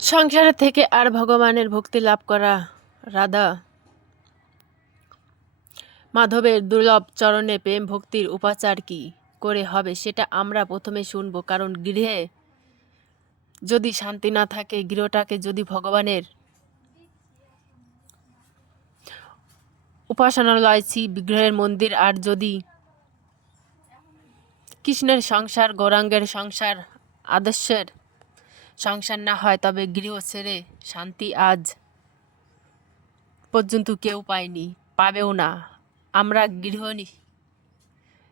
সংসার থেকে আর ভগবানের ভক্তি লাভ করা রাধা। মাধবের দুর্লভ চরণে প্রেম ভক্তির উপাচার কি করে হবে সেটা আমরা প্রথমে শুনব, কারণ গৃহে যদি শান্তি না থাকে, গৃহটাকে যদি ভগবানের উপাসনালয় শ্রী বিগ্রহের মন্দির, আর যদি কৃষ্ণের সংসার, গৌরাঙ্গের সংসার, আদর্শের সংসার না হয় তবে গৃহ ছেড়ে শান্তি আজ পর্যন্ত কেউ পায়নি, পাবেও না। আমরা গৃহণী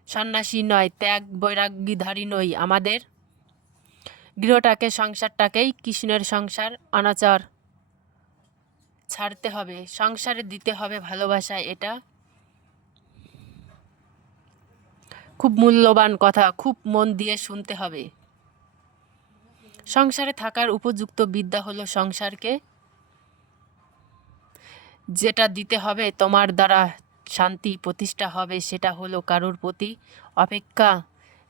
সন্ন্যাসী নয়, ত্যাগ বৈরাগ্যধারী নই। আমাদের গৃহটাকে, সংসারটাকেই কৃষ্ণের সংসার অনাচার ছাড়তে হবে, সংসারে দিতে হবে ভালোবাসা, এটা খুব মূল্যবান কথা, খুব মন দিয়ে শুনতে হবে। সংসারে থাকার উপযুক্ত বিদ্যা হলো সংসারকে। যেটা দিতে হবে তোমার দ্বারা শান্তি প্রতিষ্ঠা হবে, সেটা হলো কারোর প্রতি অপেক্ষা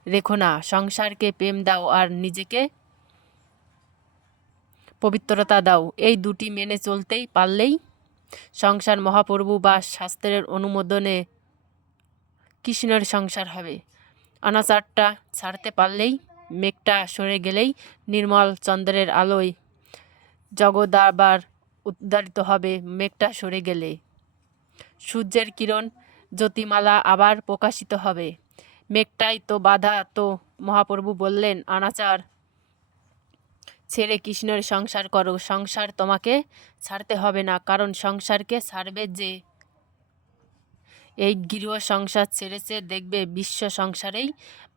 রেখো না। সংসারকে প্রেম দাও আর নিজেকে পবিত্রতা দাও। এই দুটি মেনে চলতেই পারলেই সংসার মহাপ্রভু বা শাস্ত্রের অনুমোদনে কৃষ্ণের সংসার হবে। অনাচারটা ছাড়তে পারলেই মেঘটা সরে গেলেই নির্মল চন্দ্রের আলোয় জগৎ আবার উদ্ধারিত হবে মেঘটা সরে গেলে। সূর্যের কিরণ জ্যোতিমালা আবার প্রকাশিত হবে। মেঘটাই তো বাধা, তো মহাপ্রভু বললেন, আনাচার ছেড়ে কৃষ্ণের সংসার করো। সংসার তোমাকে ছাড়তে হবে না, কারণ সংসারকে ছাড়বে যে। এই গৃহ সংসার ছেড়েছে, দেখবে বিশ্ব সংসারেই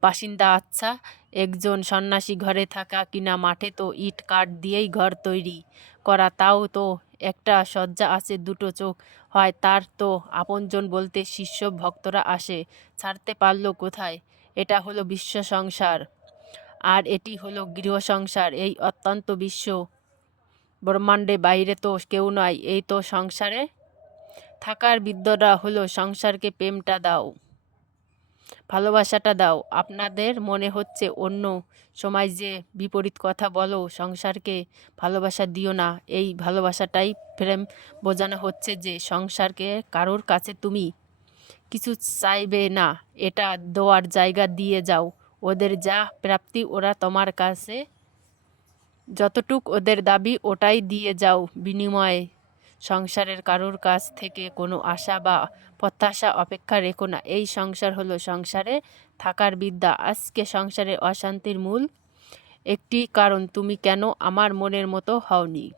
বাসিন্দা আচ্ছা একজন সন্ন্যাসী ঘরে থাকা কিনা মাঠে তো ইট কাঠ দিয়েই ঘর তৈরি করা, তাও তো একটা শয্যা আছে দুটো চোখ। হয় তার তো আপনজন বলতে শিষ্য ভক্তরা আসে, ছাড়তে পারল কোথায়? এটা হলো বিশ্ব সংসার। আর এটি হলো গৃহ সংসার। এই অত্যন্ত বিশ্ব ব্রহ্মাণ্ডে বাইরে তো কেউ নয়, এই তো সংসারে থাকার বিদ্যরা হলো সংসারকে প্রেমটা দাও। ভালোবাসাটা দাও। আপনাদের মনে হচ্ছে অন্য সময় যে বিপরীত কথা বলো, সংসারকে ভালোবাসা দিও না। এই ভালোবাসাটাই প্রেম বোঝানো হচ্ছে যে সংসারকে কারোর কাছে তুমি কিছু চাইবে না। এটা দেওয়ার জায়গা দিয়ে যাও। ওদের যা প্রাপ্তি, ওরা তোমার কাছে যতটুক ওদের দাবি, ওটাই দিয়ে যাও বিনিময়ে। সংসারের কারোর কাছ থেকে কোনো আশা বা প্রত্যাশা অপেক্ষা রেখো না। এই সংসার হলো সংসারে থাকার বিদ্যা। আজকে সংসারে অশান্তির মূল একটি কারণ, তুমি কেন আমার মনের মতো হওনি?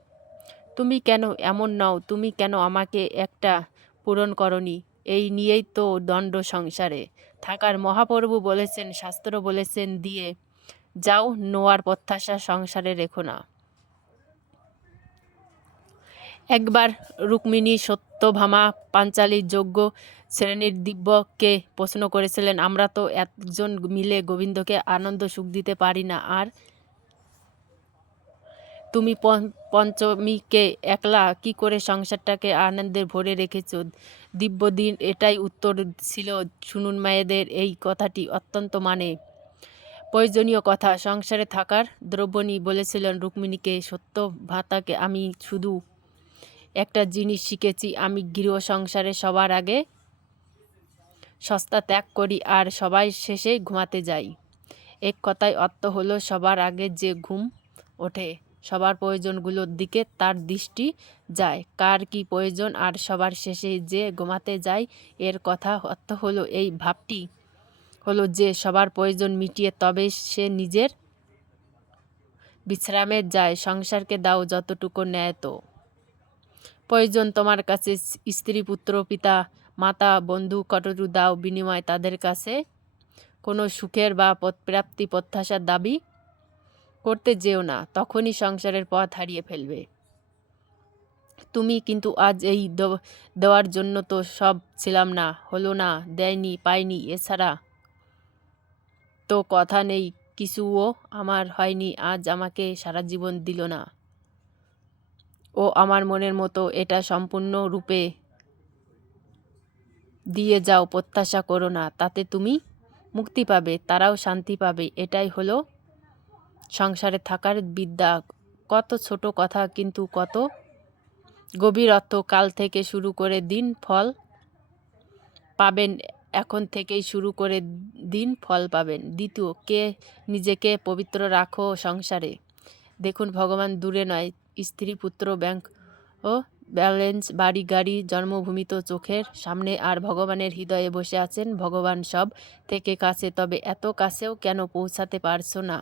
তুমি কেন এমন নাও? তুমি কেন আমাকে একটা পূরণ করনি? এই নিয়েই তো দণ্ড সংসারে। থাকার মহাপ্রভু বলেছেন, শাস্ত্র বলেছেন, দিয়ে যাও, নোয়ার প্রত্যাশা সংসারে রেখো না। একবার রুক্মিণী সত্যভামা পাঞ্চালীর যোগ্য শ্রেণির দিব্যকে প্রশ্ন করেছিলেন, আমরা তো একজন মিলে গোবিন্দকে আনন্দ সুখ দিতে পারি না, আর তুমি পঞ্চ- পঞ্চমীকে একলা কি করে সংসারটাকে আনন্দের ভরে রেখেছ? দিব্যদিন এটাই উত্তর ছিল শুনুন মায়েদের, এই কথাটি অত্যন্ত মানে। প্রয়োজনীয় কথা, সংসারে থাকার দ্রব্যণী বলেছিলেন রুক্মিণীকে সত্য ভাতাকে আমি শুধু একটা জিনিস শিখেছি, আমি গৃহ সংসারে সবার আগে সস্তা ত্যাগ করি আর সবাই শেষে ঘুমাতে যাই। এক কথায় অর্থ হলো সবার আগে যে ঘুম ওঠে, সবার প্রয়োজনগুলোর দিকে তার দৃষ্টি যায়। কার কি প্রয়োজন আর সবার শেষে যে ঘুমাতে যায় এর কথা অর্থ হলো এই ভাবটি হলো যে সবার প্রয়োজন মিটিয়ে তবে সে নিজের বিশ্রামে যায়। সংসারকে দাও যতটুকু নেয় তো। প্রয়োজন তোমার কাছে স্ত্রী, পুত্র, পিতা, মাতা, বন্ধু কটরু দাও বিনিময় তাদের কাছে? কোনো সুখের বা প্রাপ্তি, প্রত্যাশার দাবি? করতে যেও না, তখনই সংসারের পথ হারিয়ে ফেলবে। তুমি কিন্তু আজ এই দেও- দেওয়ার জন্য তো সব ছিলাম না, হলো না, দেয়নি, পাইনি, এছাড়া তো কথা নেই, কিছুও আমার হয়নি, আজ আমাকে সারা জীবন দিল না। ও আমার মনের মতো এটা সম্পূর্ণ রূপে দিয়ে যাও, প্রত্যাশা করো না। তাতে তুমি মুক্তি পাবে, তারাও শান্তি পাবে। এটাই হলো সংসারে থাকার বিদ্যা। কত ছোট কথা, কিন্তু কত গভীর অর্থ। কাল থেকে শুরু করে দিন ফল পাবেন, এখন থেকেই শুরু করে দিন ফল পাবেন। দ্বিতীয়, কে নিজেকে পবিত্র রাখো সংসারে। দেখুন, ভগবান দূরে নয় স্ত্রী পুত্র ব্যাংক ও ব্যালেন্স বাড়ি গাড়ি জন্মভূমি তো চোখের সামনে আর ভগবানের হৃদয়ে বসে আছেন ভগবান সব থেকে কাছে। তবে এত কাছেও কেন পৌঁছাতে পারছ না?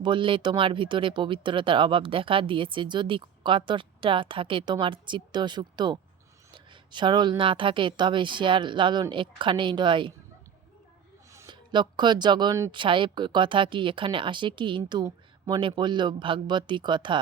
বললে তোমার ভিতরে পবিত্রতার অভাব দেখা দিয়েছে। যদি কতটা থাকে তোমার চিত্ত সুক্ত সরল না থাকে তবে শেয়ার লালন একখানেই নয়। লক্ষ্য জগন সাহেব কথা কি এখানে আসে কি? কিন্তু মনে পড়ল ভাগবতী কথা।